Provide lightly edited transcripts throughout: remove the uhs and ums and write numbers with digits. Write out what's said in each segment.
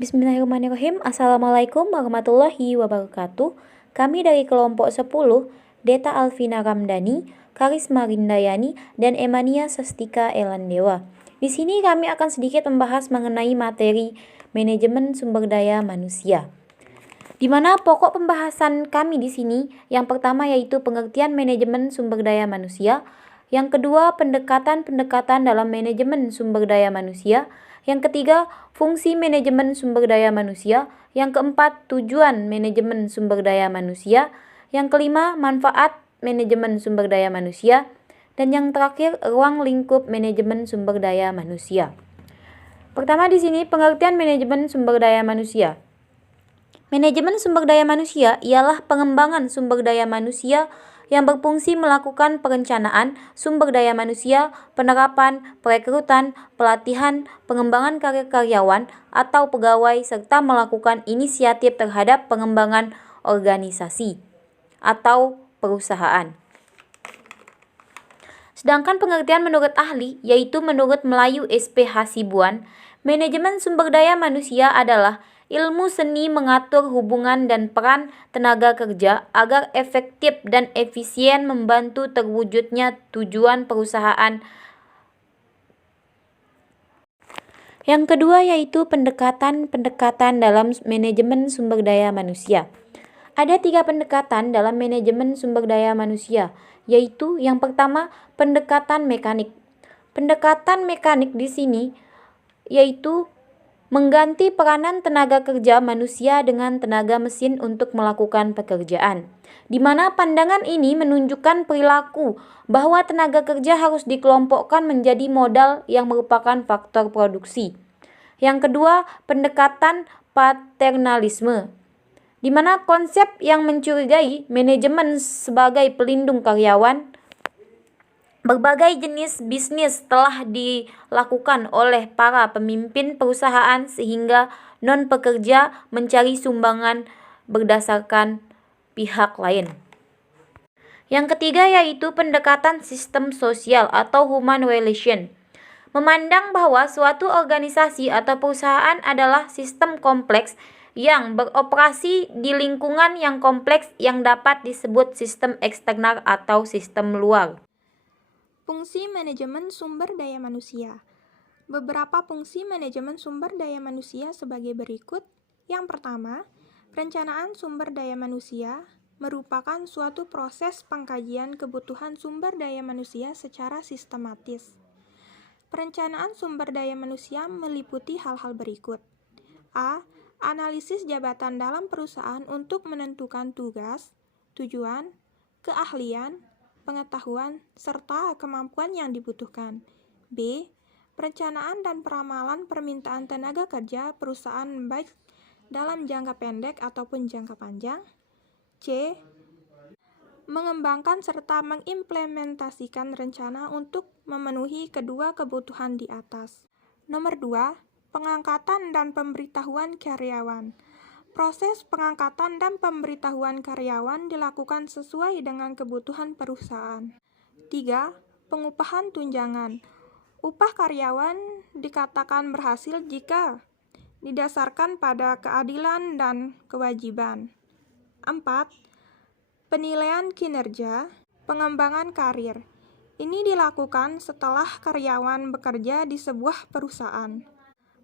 Bismillahirrahmanirrahim. Assalamualaikum warahmatullahi wabarakatuh. Kami dari kelompok 10, Deta Alvina Ramdhani, Karisma Rindayani, dan Emania Sastika Elandewa. Di sini kami akan sedikit membahas mengenai materi manajemen sumber daya manusia. Di mana pokok pembahasan kami di sini yang pertama yaitu pengertian manajemen sumber daya manusia, yang kedua pendekatan-pendekatan dalam manajemen sumber daya manusia, yang ketiga fungsi manajemen sumber daya manusia, yang keempat tujuan manajemen sumber daya manusia, yang kelima manfaat manajemen sumber daya manusia, dan yang terakhir ruang lingkup manajemen sumber daya manusia. Pertama di sini pengertian manajemen sumber daya manusia. Manajemen sumber daya manusia ialah pengembangan sumber daya manusia yang berfungsi melakukan perencanaan sumber daya manusia, penerapan, perekrutan, pelatihan, pengembangan karir karyawan atau pegawai, serta melakukan inisiatif terhadap pengembangan organisasi atau perusahaan. Sedangkan pengertian menurut ahli, yaitu menurut Melayu SP Hasibuan, manajemen sumber daya manusia adalah ilmu seni mengatur hubungan dan peran tenaga kerja agar efektif dan efisien membantu terwujudnya tujuan perusahaan. Yang kedua yaitu pendekatan-pendekatan dalam manajemen sumber daya manusia. Ada 3 pendekatan dalam manajemen sumber daya manusia, yaitu yang pertama pendekatan mekanik. Pendekatan mekanik di sini yaitu mengganti peranan tenaga kerja manusia dengan tenaga mesin untuk melakukan pekerjaan, di mana pandangan ini menunjukkan perilaku bahwa tenaga kerja harus dikelompokkan menjadi modal yang merupakan faktor produksi. Yang kedua, pendekatan paternalisme, di mana konsep yang mencurigai manajemen sebagai pelindung karyawan. Berbagai jenis bisnis telah dilakukan oleh para pemimpin perusahaan sehingga non-pekerja mencari sumbangan berdasarkan pihak lain. Yang ketiga yaitu pendekatan sistem sosial atau human relation. Memandang bahwa suatu organisasi atau perusahaan adalah sistem kompleks yang beroperasi di lingkungan yang kompleks yang dapat disebut sistem eksternal atau sistem luar. Fungsi manajemen sumber daya manusia. Beberapa fungsi manajemen sumber daya manusia sebagai berikut. Yang pertama, perencanaan sumber daya manusia merupakan suatu proses pengkajian kebutuhan sumber daya manusia secara sistematis. Perencanaan sumber daya manusia meliputi hal-hal berikut. A. Analisis jabatan dalam perusahaan untuk menentukan tugas, tujuan, keahlian, pengetahuan, serta kemampuan yang dibutuhkan. B. Perencanaan dan peramalan permintaan tenaga kerja perusahaan baik dalam jangka pendek ataupun jangka panjang. C. Mengembangkan serta mengimplementasikan rencana untuk memenuhi kedua kebutuhan di atas. Nomor 2. Pengangkatan dan pemberitahuan karyawan. Proses pengangkatan dan pemberitahuan karyawan dilakukan sesuai dengan kebutuhan perusahaan. 3. Pengupahan tunjangan. Upah karyawan dikatakan berhasil jika didasarkan pada keadilan dan kewajiban. 4. Penilaian kinerja, pengembangan karir. Ini dilakukan setelah karyawan bekerja di sebuah perusahaan.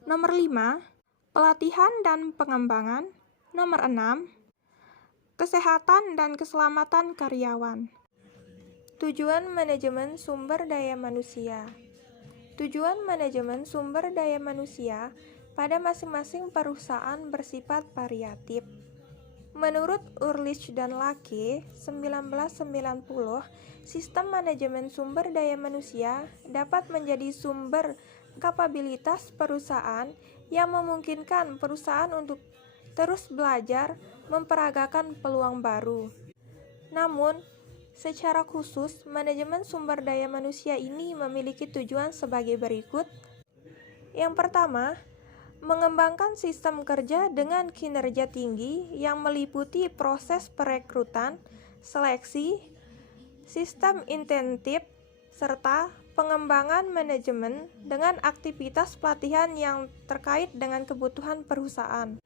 Nomor 5. Pelatihan dan pengembangan. Nomor 6. Kesehatan dan keselamatan karyawan. Tujuan manajemen sumber daya manusia. Tujuan manajemen sumber daya manusia pada masing-masing perusahaan bersifat variatif. Menurut Urlich dan Lake, 1990, sistem manajemen sumber daya manusia dapat menjadi sumber kapabilitas perusahaan yang memungkinkan perusahaan untuk terus belajar memperagakan peluang baru. Namun, secara khusus, manajemen sumber daya manusia ini memiliki tujuan sebagai berikut. Yang pertama, mengembangkan sistem kerja dengan kinerja tinggi yang meliputi proses perekrutan, seleksi, sistem insentif, serta pengembangan manajemen dengan aktivitas pelatihan yang terkait dengan kebutuhan perusahaan.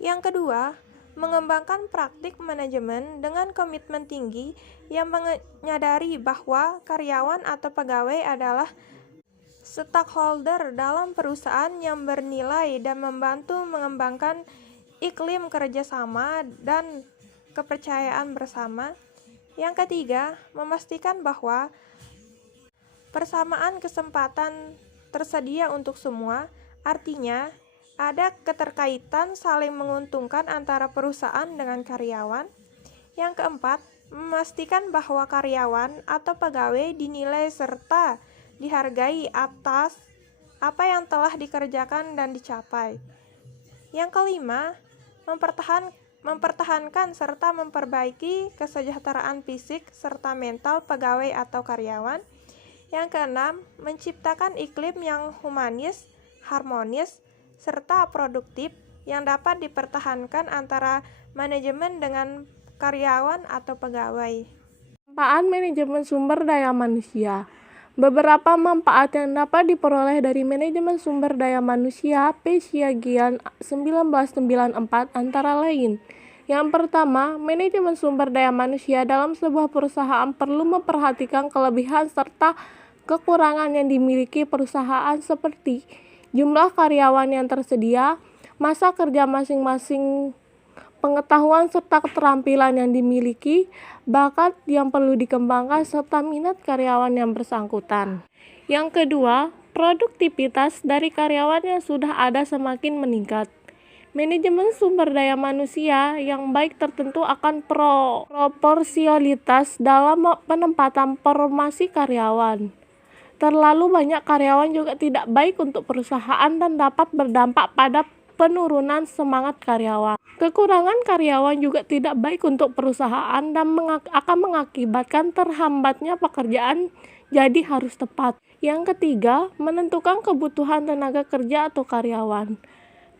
Yang kedua, mengembangkan praktik manajemen dengan komitmen tinggi yang menyadari bahwa karyawan atau pegawai adalah stakeholder dalam perusahaan yang bernilai dan membantu mengembangkan iklim kerjasama dan kepercayaan bersama. Yang ketiga, memastikan bahwa persamaan kesempatan tersedia untuk semua, artinya ada keterkaitan saling menguntungkan antara perusahaan dengan karyawan. Yang keempat, memastikan bahwa karyawan atau pegawai dinilai serta dihargai atas apa yang telah dikerjakan dan dicapai. Yang kelima, mempertahankan serta memperbaiki kesejahteraan fisik serta mental pegawai atau karyawan. Yang keenam, menciptakan iklim yang humanis, harmonis, serta produktif yang dapat dipertahankan antara manajemen dengan karyawan atau pegawai. Manfaat manajemen sumber daya manusia. Beberapa manfaat yang dapat diperoleh dari manajemen sumber daya manusia Peshiagian 1994 antara lain. Yang pertama, manajemen sumber daya manusia dalam sebuah perusahaan perlu memperhatikan kelebihan serta kekurangan yang dimiliki perusahaan seperti jumlah karyawan yang tersedia, masa kerja masing-masing, pengetahuan serta keterampilan yang dimiliki, bakat yang perlu dikembangkan, serta minat karyawan yang bersangkutan. Yang kedua, produktivitas dari karyawan yang sudah ada semakin meningkat. Manajemen sumber daya manusia yang baik tertentu akan proporsionalitas dalam penempatan formasi karyawan. Terlalu banyak karyawan juga tidak baik untuk perusahaan dan dapat berdampak pada penurunan semangat karyawan. Kekurangan karyawan juga tidak baik untuk perusahaan dan akan mengakibatkan terhambatnya pekerjaan, jadi harus tepat. Yang ketiga, menentukan kebutuhan tenaga kerja atau karyawan.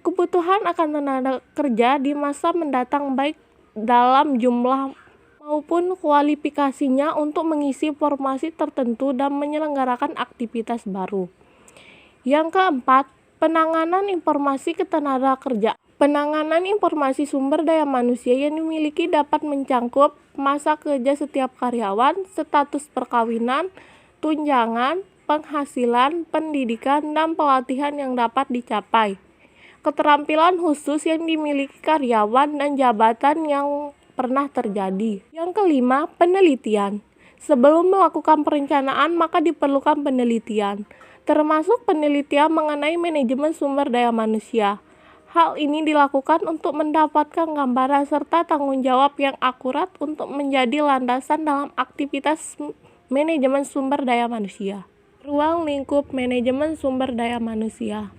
Kebutuhan akan tenaga kerja di masa mendatang baik dalam jumlah maupun kualifikasinya untuk mengisi formasi tertentu dan menyelenggarakan aktivitas baru. Yang keempat, penanganan informasi ketenaga kerja. Penanganan informasi sumber daya manusia yang dimiliki dapat mencangkup masa kerja setiap karyawan, status perkawinan, tunjangan, penghasilan, pendidikan, dan pelatihan yang dapat dicapai. Keterampilan khusus yang dimiliki karyawan dan jabatan yang pernah terjadi. Yang kelima, penelitian. Sebelum melakukan perencanaan, maka diperlukan penelitian, termasuk penelitian mengenai manajemen sumber daya manusia. Hal ini dilakukan untuk mendapatkan gambaran serta tanggung jawab yang akurat untuk menjadi landasan dalam aktivitas manajemen sumber daya manusia. Ruang lingkup manajemen sumber daya manusia.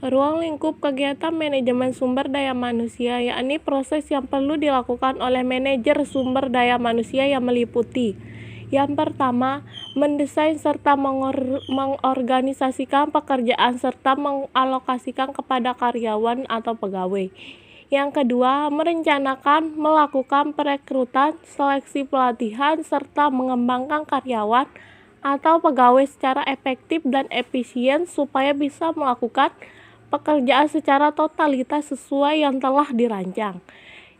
Ruang lingkup kegiatan manajemen sumber daya manusia, yakni proses yang perlu dilakukan oleh manajer sumber daya manusia yang meliputi: yang pertama, mendesain serta mengorganisasikan pekerjaan serta mengalokasikan kepada karyawan atau pegawai. Yang kedua, merencanakan, melakukan perekrutan, seleksi pelatihan, serta mengembangkan karyawan atau pegawai secara efektif dan efisien supaya bisa melakukan pekerjaan secara totalitas sesuai yang telah dirancang.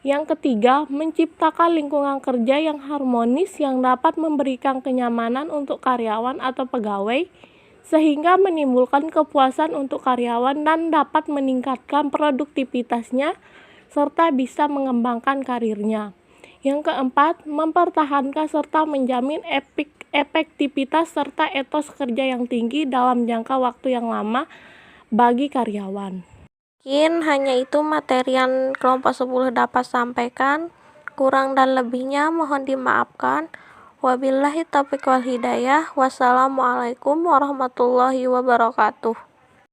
Yang ketiga, menciptakan lingkungan kerja yang harmonis yang dapat memberikan kenyamanan untuk karyawan atau pegawai, sehingga menimbulkan kepuasan untuk karyawan dan dapat meningkatkan produktivitasnya serta bisa mengembangkan karirnya. Yang keempat, mempertahankan serta menjamin efektivitas serta etos kerja yang tinggi dalam jangka waktu yang lama bagi karyawan. Mungkin hanya itu materi yang kelompok 10 dapat sampaikan. Kurang dan lebihnya mohon dimaafkan. Wabillahi taufiq wal hidayah. Wassalamualaikum warahmatullahi wabarakatuh.